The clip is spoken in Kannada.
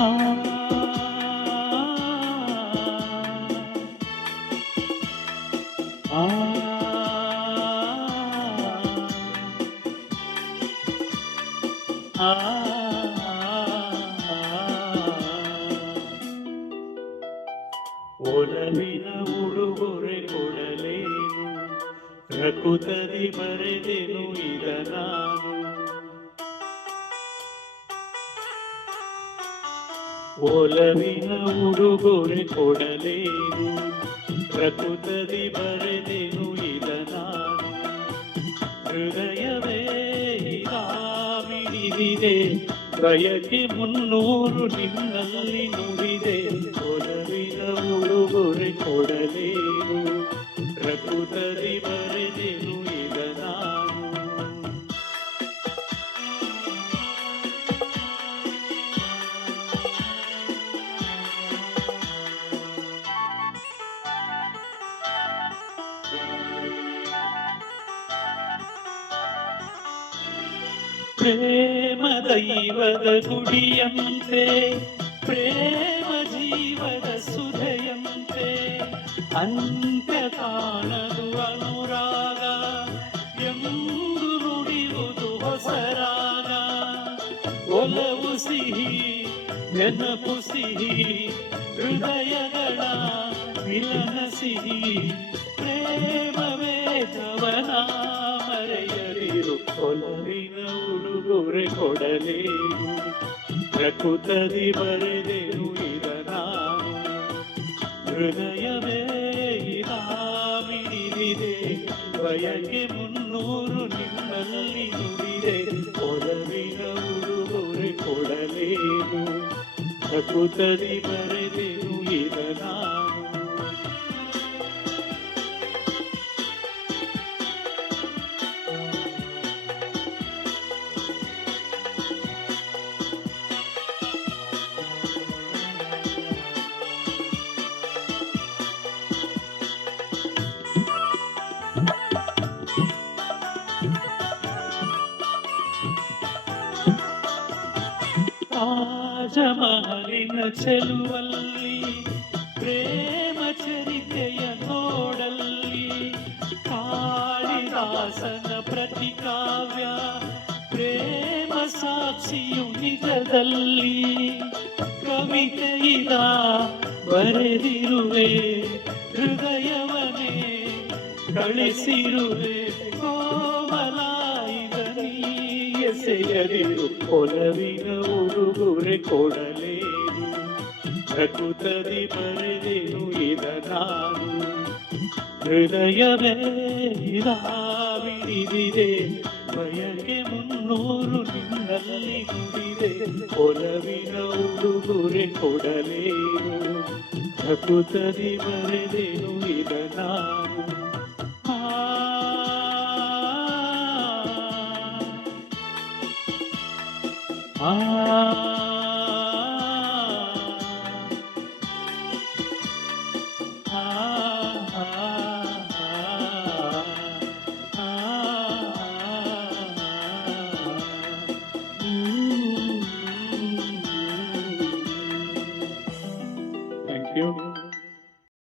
ಆ ಆ ಆ ಒಲವಿನ ಉಡುಗೊರೆ ಕೊಡಲೇನು, ಪ್ರಕೃತದಿ ಬರೆದೆನು ಇದ ನಾನು. ಒಲವಿನ ಉಡುಗೊರೆ ಕೊಡಲೇನು, ಪ್ರಕೃತದಿ ಬರೆದೆನು ಇದ ನಾನು. ಹೃದಯವೇ ಮಿಡಿದಿದೆ, ಬಯಕೆ ಮುನ್ನೂರು ನಿನ್ನಲ್ಲಿ ನುಡಿದೆ. ಒಲವಿನ ಉಡುಗೊರೆ ಕೊಡಲೇನು, ಪ್ರಕೃತದಿ ಬರೆದೆನು ಇದ ನಾನು. ಪ್ರೇಮ ದೈವದ ಗುಡಿಯಂತೆ, ಪ್ರೇಮ ಜೀವದ ಸುಧೆಯಂತೆ, ಅಂತ್ಯ ಕಾಣದು ಅನುರಾಗ ಎಂದು ನುಡಿಯುವುದು ಹೊಸರಾಗ. ಒಲವು ಸಿಹಿ ನೆನಪು ಸಿಹಿ, ಹೃದಯಗಳ ಮಿಲನ ಸಿಹಿ. ಪ್ರೇಮವೇ ಕವನ ಮರೆಯದಿರು, ಒಲವಿನ ಉಡುಗೊರೆ ಕೊಡಲೇನು, ಪ್ರಕೃತದಿ ಬರೆದೆನು ಇದ ನಾನು. ಹೃದಯವೇ ಮಿಡಿದಿದೆ, ಬಯಕೆ ಮುನ್ನೂರು ನಿನ್ನಲ್ಲಿ ನುಡಿದೆ. ಒಲವಿನ ಉಡುಗೊರೆ ಕೊಡಲೇನು, ಪ್ರಕೃತದಿ ಬರೆದೆನು ಇದ ನಾನು. ತಾಜಮಹಲಿನ ಚೆಲುವಲ್ಲಿ, ಪ್ರೇಮ ಚರಿತೆಯ ನೋಡಲ್ಲಿ, ಕಾಳಿದಾಸನ ಪ್ರತಿಕಾವ್ಯ ಪ್ರೇಮ ಸಾಕ್ಷಿಯು ನಿಜದಲ್ಲಿ. ಕವಿತೆಯಿದ ಬರೆದಿರುವೆ, ಹೃದಯವನೇ ಕಳಿಸಿರುವೆ. ಎಸೆಯದಿರು, ಒಲವಿನ ಉಡುಗೊರೆ ಕೊಡಲೇನು, ಪ್ರಕೃತದಿ ಬರೆದೆನು ಇದ ನಾನು. ಹೃದಯವೇ ಮಿಡಿದಿದೆ, ಬಯಕೆ ಮುನ್ನೂರು ನಿನ್ನಲ್ಲಿ ನುಡಿದೆ. ಒಲವಿನ ಉಡುಗೊರೆ ಕೊಡಲೇನು, ಪ್ರಕೃತದಿ ಬರೆದೆನು ಇದ ನಾನು. ಆ ಥ್ಯಾಂಕ್ ಯು.